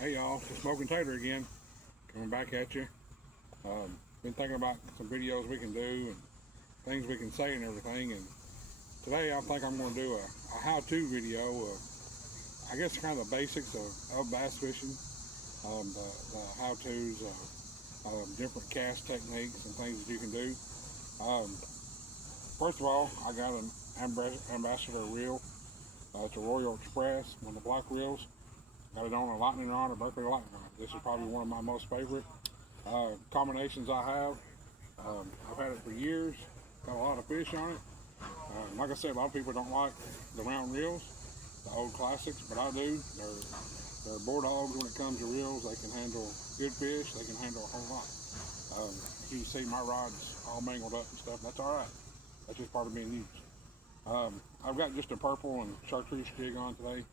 Hey y'all, it's Smoking Tater again, coming back at you. Been thinking about some videos we can do and things we can say and everything. And today I think I'm going to do a how-to video of, I guess, kind of the basics of bass fishing, the how-tos, different cast techniques and things that you can do. Um, First of all, I got an Ambassador reel. It's a Royal Express, one of the black reels. Got it on a lightning rod, a Berkeley lightning rod. This is probably one of my most favorite combinations I have. I've had it for years, got a lot of fish on it. Like I said, a lot of people don't like the round reels, the old classics, but I do. They're bulldogs when it comes to reels. They can handle good fish, they can handle a whole lot. You see my rod's all mangled up and stuff, that's all right. That's just part of being used. I've got just a purple and chartreuse jig on today.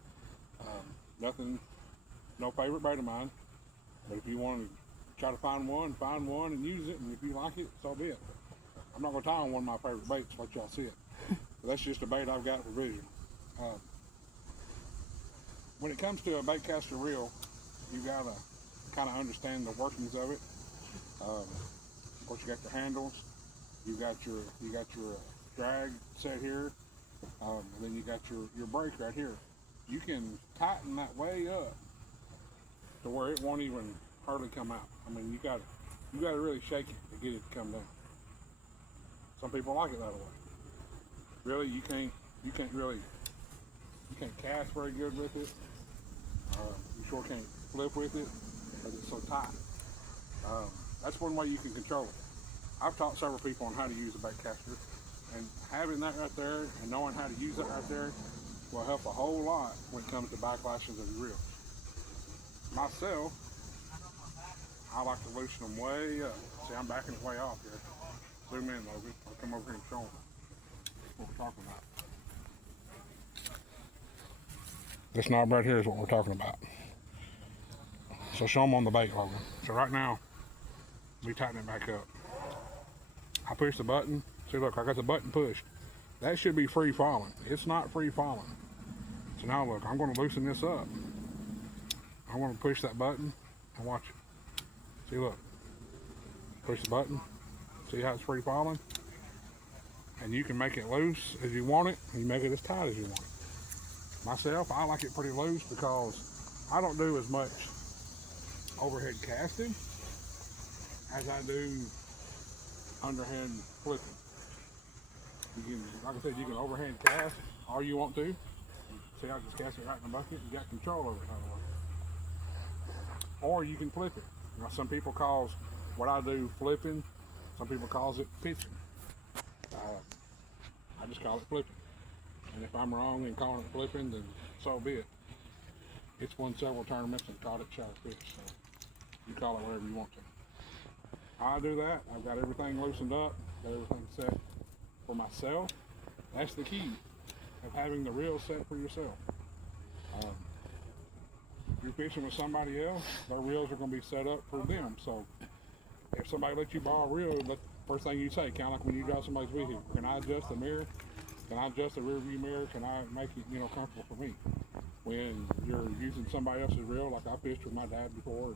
Nothing, no favorite bait of mine, but if you want to try to find one and use it, and if you like it, so be it. I'm not going to tie on one of my favorite baits, let y'all see it. But that's just a bait I've got for vision. When it comes to a bait caster reel, you got to kind of understand the workings of it. Of course, you got your handles, you got your drag set here, and then you got your brake right here. You can tighten that way up to where it won't even hardly come out. I mean, you got to really shake it to get it to come down. Some people like it that way. Really, you can't cast very good with it. You sure can't flip with it because it's so tight. That's one way you can control it. I've taught several people on how to use a bait caster, and having that right there and knowing how to use it right there will help a whole lot when it comes to backlashes of your reel. Myself, I like to loosen them way up. See, I'm backing it way off here. Zoom in, Logan. I'll come over here and show them what we're talking about. This knob right here is what we're talking about. So show them on the bait, Logan. So right now, we tighten it back up. I push the button. See, look, I got the button pushed. That should be free falling. It's not free falling. So now look, I'm going to loosen this up. I want to push that button and watch it. See, look. Push the button. See how it's free falling? And you can make it loose as you want it, and you make it as tight as you want it. Myself, I like it pretty loose because I don't do as much overhead casting as I do underhand flipping. You can, like I said, you can overhand cast all you want to. See, I just cast it right in the bucket. You got control over it. Or you can flip it. Now, some people call what I do flipping. Some people calls it pitching. I just call it flipping. And if I'm wrong in calling it flipping, then so be it. It's won several tournaments and caught it shallow fish. So you call it whatever you want to. I do that. I've got everything loosened up, got everything set for myself. That's the key of having the reel set for yourself. If you're fishing with somebody else, their reels are going to be set up for them. So if somebody lets you borrow a reel, the first thing you say, kind of like when you drive somebody's vehicle, can I adjust the mirror? Can I adjust the rear view mirror? Can I make it, comfortable for me? When you're using somebody else's reel, like I fished with my dad before,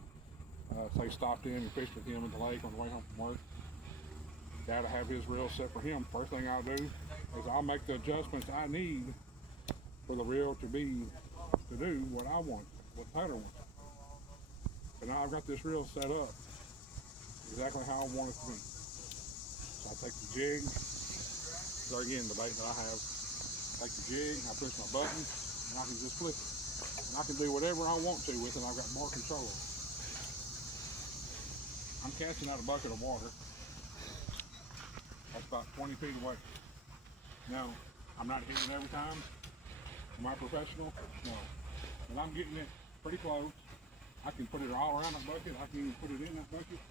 say stopped in and fished with him in the lake on the way home from work. Dad will have his reel set for him. First thing I'll do is I'll make the adjustments I need for the reel to do what I want, what Tater wants. But now I've got this reel set up exactly how I want it to be. So I take the jig, so again, the bait that I have, take the jig, I push my button, and I can just flip it. And I can do whatever I want to with it. I've got more control over it. I'm casting out a bucket of water. That's about 20 feet away. Now, I'm not hitting it every time. Am I professional? No. But I'm getting it pretty close. I can put it all around that bucket. I can even put it in that bucket.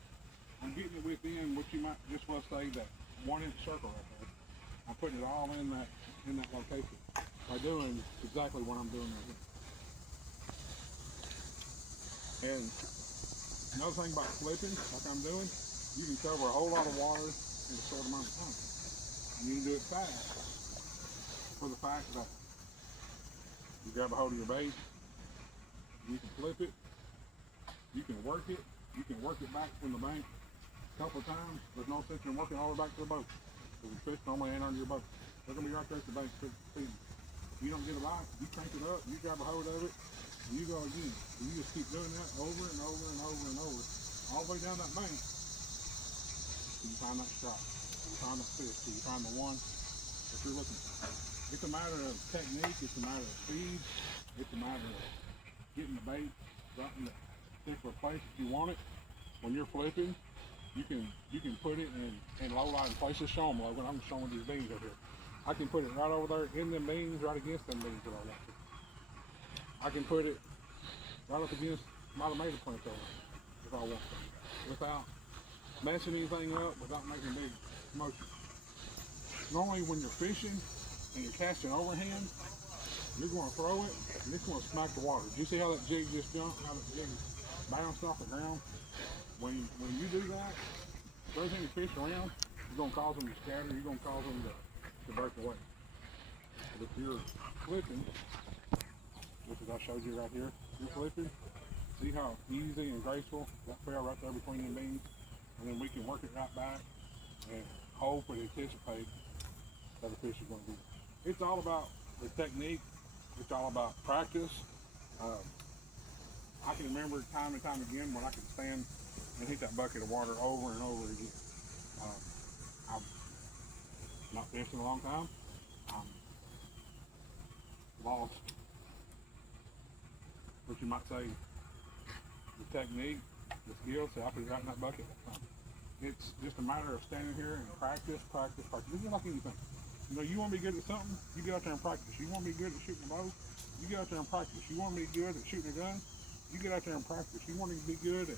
I'm getting it within what you might just well say that 1 inch circle right there. I'm putting it all in that location by doing exactly what I'm doing right here. And another thing about flipping, like I'm doing, you can cover a whole lot of water in a short amount of time. And you can do it fast for the fact that you grab a hold of your bait, you can flip it, You can work it. You can work it back from the bank a couple of times. There's no sense in working all the way back to the boat. Because the fish normally ain't under your boat. They're going to be right there at the bank feeding. You don't get a bite, you crank it up, you grab a hold of it, and you go again. And you just keep doing that over and over and over and over, all the way down that bank, till you find that strike, till you find that fish, till you find the one that you're looking for. It's a matter of technique, it's a matter of speed, it's a matter of getting the bait right in the particular place that you want it. When you're flipping, you can put it in low light places. Show them, Logan. I'm showing these beans over here. I can put it right over there in them beans, right against them beans that I want to. I can put it right up against my tomato plant over there if I want to, without messing anything up, without making a big commotion. Normally when you're fishing and you're casting overhand, you're going to throw it and it's going to smack the water. Do you see how that jig just jumped? How that jig bounced off the ground? When you do that, if there's any fish around, you're going to cause them to scatter, you're going to cause them to break away. But if you're flipping, which is I showed you right here, you're flipping, see how easy and graceful that fell right there between the beans, and then we can work it right back and hope and anticipate that the fish is going to be. It's all about the technique. It's all about practice. I can remember time and time again when I could stand and hit that bucket of water over and over again. I've not fished in a long time. I'm lost, what you might say, the technique, the skill, so I put it right in that bucket. It's just a matter of standing here and practice. This is like anything. You know, you want to be good at something, you get out there and practice. You want to be good at shooting a bow, you get out there and practice. You want to be good at shooting a gun, you get out there and practice. You want to be good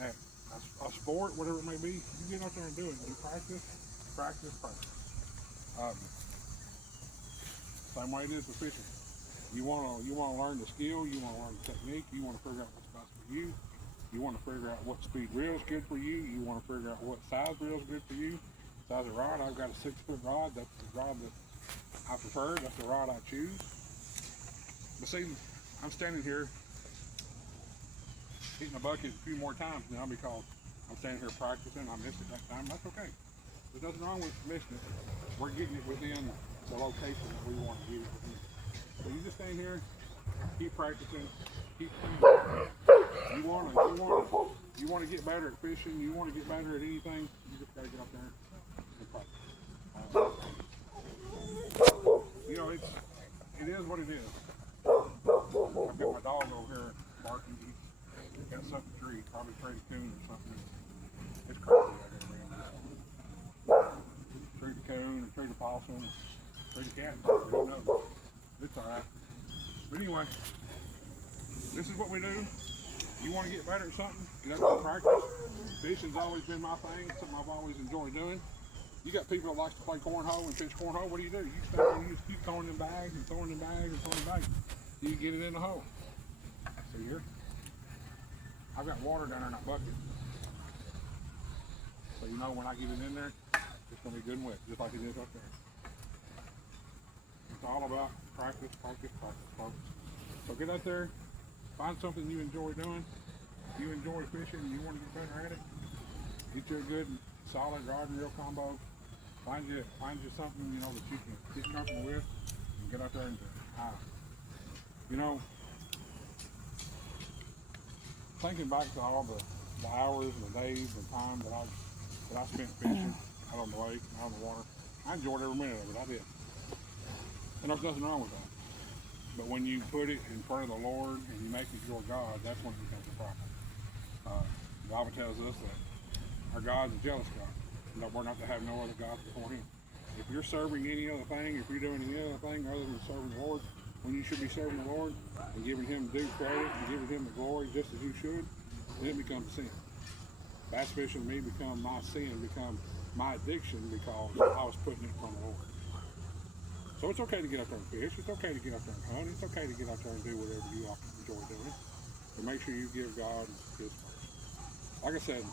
at a sport, whatever it may be, you get out there and do it. You practice. Same way it is with fishing. You want to learn the skill, you want to learn the technique, you want to figure out what's best for you. You want to figure out what speed reel is good for you. You want to figure out what size reel is good for you. Size of rod, I've got a 6-foot rod. That's the rod that I prefer. That's the rod I choose. But see, I'm standing here hitting a bucket a few more times now because I'm standing here practicing. I missed it that time. That's okay. There's nothing wrong with missing it. We're getting it within the location that we want to get it within. So you just stay here, keep practicing, keep playing. You want to get better at fishing. You want to get better at anything. You just got to get up there and practice. You know, it is what it is. I've got my dog over here barking. He's got something to treat, probably Freddy Coon or something. It's crazy out there, man. Treat a coon, treat a possum, treat a cat. Who knows? It's all right. But anyway, this is what we do. You want to get better at something, get out there and practice. Fishing's always been my thing, something I've always enjoyed doing. You got people that like to play cornhole and fish cornhole. What do? You stand there and you just keep throwing them bags and throwing them bags and throwing them bags till you get it in the hole. See here? I've got water down there in that bucket. So you know when I get it in there, it's going to be good and wet, just like it is up there. It's all about practice. So get out there, find something you enjoy doing. You enjoy fishing and you want to get better at it. Get you a good, solid rod and reel combo. Find you something, you know, that you can get comfortable with and get out there and do it. You know, thinking back to all the hours and the days and time that I spent fishing out on the lake, out on the water, I enjoyed every minute of it. I did. And there's nothing wrong with that. But when you put it in front of the Lord and you make it your God, that's when it becomes a problem. The Bible tells us that our God's a jealous God. No, we're not to have no other gods before Him. If you're serving any other thing, if you're doing any other thing other than serving the Lord, when you should be serving the Lord and giving Him due credit and giving Him the glory just as you should, then it becomes sin. Bass fishing to me become my sin, become my addiction because I was putting it from the Lord. So it's okay to get out there and fish. It's okay to get out there and hunt. It's okay to get out there and do whatever you enjoy doing. But make sure you give God His first. Like I said,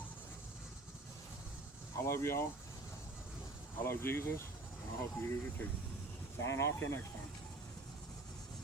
I love y'all. I love Jesus. And I hope you do too. Signing off till next time.